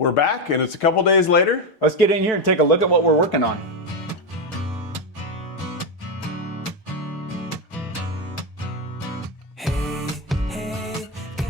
We're back and it's a couple days later. Let's get in here and take a look at what we're working on.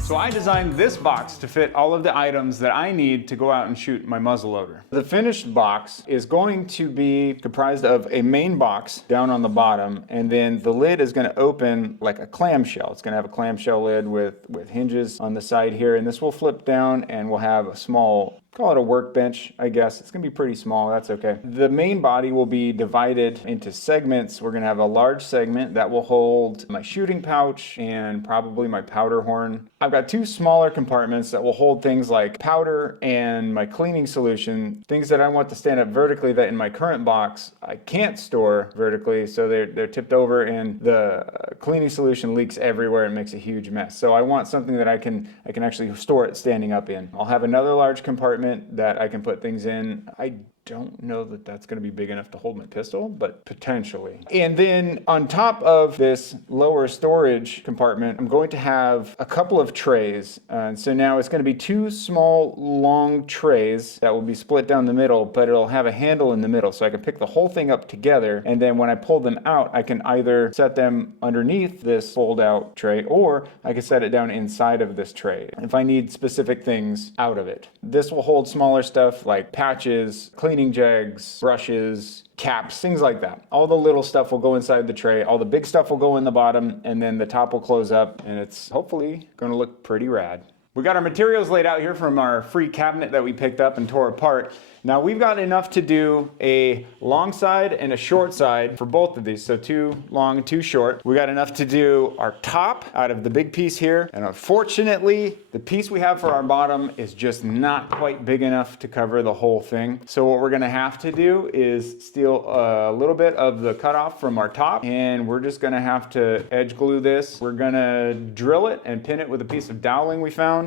So I designed this box to fit all of the items that I need to go out and shoot my muzzleloader. The finished box is going to be comprised of a main box down on the bottom, and then the lid is going to open like a clamshell. It's going to have a clamshell lid with hinges on the side here, and this will flip down and we'll have a small, call it a workbench, I guess. It's gonna be pretty small, that's okay. The main body will be divided into segments. We're gonna have a large segment that will hold my shooting pouch and probably my powder horn. I've got two smaller compartments that will hold things like powder and my cleaning solution, things that I want to stand up vertically that in my current box I can't store vertically, so they're tipped over and the cleaning solution leaks everywhere and makes a huge mess. So I want something that I can actually store it standing up in. I'll have another large compartment that I can put things in. I don't know that that's going to be big enough to hold my pistol, but potentially. And then on top of this lower storage compartment, I'm going to have a couple of trays. And so now it's going to be two small long trays that will be split down the middle, but it'll have a handle in the middle so I can pick the whole thing up together. And then when I pull them out, I can either set them underneath this fold out tray or I can set it down inside of this tray if I need specific things out of it. This will hold smaller stuff like patches, cleaning jags, brushes, caps, things like that. All the little stuff will go inside the tray. All the big stuff will go in the bottom, and then the top will close up, and it's hopefully going to look pretty rad. We got our materials laid out here from our free cabinet that we picked up and tore apart. Now we've got enough to do a long side and a short side for both of these. So two long and two short. We got enough to do our top out of the big piece here. And unfortunately, the piece we have for our bottom is just not quite big enough to cover the whole thing. So what we're gonna have to do is steal a little bit of the cutoff from our top, and we're just gonna have to edge glue this. We're gonna drill it and pin it with a piece of doweling we found.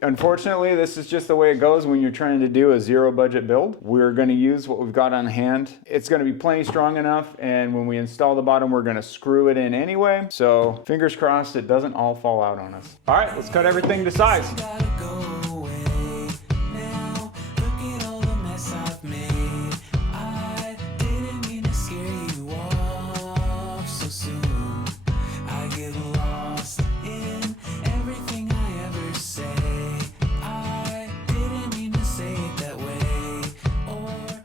Unfortunately, this is just the way it goes when you're trying to do a zero budget build. We're going to use what we've got on hand. It's going to be plenty strong enough, and when we install the bottom, we're going to screw it in anyway. So fingers crossed it doesn't all fall out on us. All right, let's cut everything to size.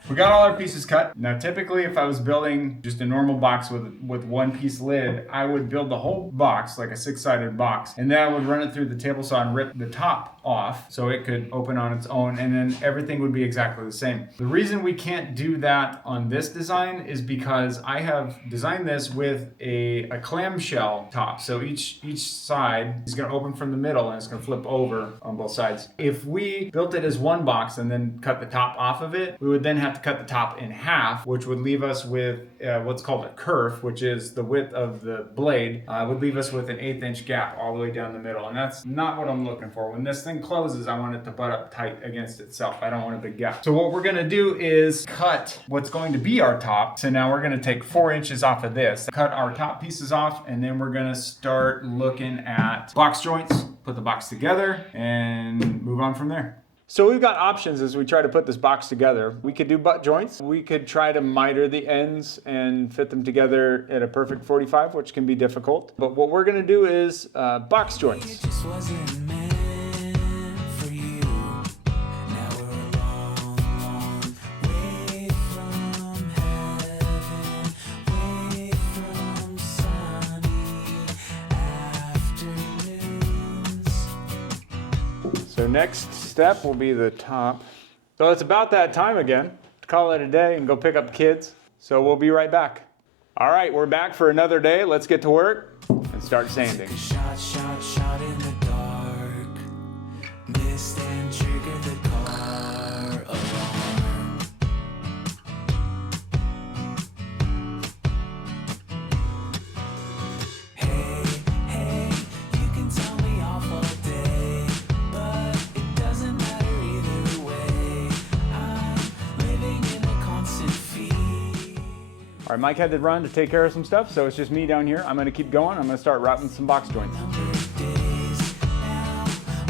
We got all our pieces cut. Now typically if I was building just a normal box with one piece lid, I would build the whole box like a 6-sided box, and then I would run it through the table saw and rip the top off so it could open on its own, and then everything would be exactly the same. The reason we can't do that on this design is because I have designed this with a clamshell top. So each side is going to open from the middle and it's going to flip over on both sides. If we built it as one box and then cut the top off of it, we would then have to cut the top in half, which would leave us with what's called a kerf, which is the width of the blade, would leave us with an 1/8 inch gap all the way down the middle. And that's not what I'm looking for. When this thing closes, I want it to butt up tight against itself. I don't want a big gap. So what we're gonna do is cut what's going to be our top. So now we're gonna take 4 inches off of this, cut our top pieces off, and then we're gonna start looking at box joints, put the box together, and move on from there. So we've got options as we try to put this box together. We could do butt joints. We could try to miter the ends and fit them together at a perfect 45, which can be difficult. But what we're gonna do is box joints. So next step will be the top. So it's about that time again to call it a day and go pick up the kids. So we'll be right back. All right, we're back for another day. Let's get to work and start sanding. Shot in the dark. Missed and triggered the car alarm. Hey, you can tell me off all day, but it doesn't matter either way. I'm living in a constant feed. All right, Mike had to run to take care of some stuff, so it's just me down here. I'm gonna keep going. I'm gonna start routing some box joints. Now,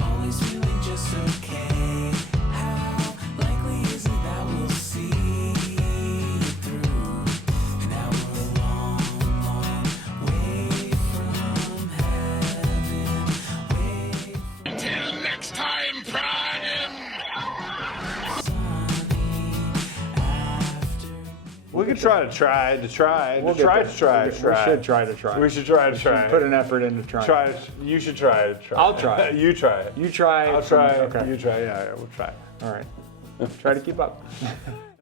always feeling just okay. We could try to try. We'll get there. We should try to try. We should put an effort into trying. Try. You should try it. I'll try it. You try it. You try it. I'll try it. Okay. You try. Yeah, we'll try. All right. Try to keep up.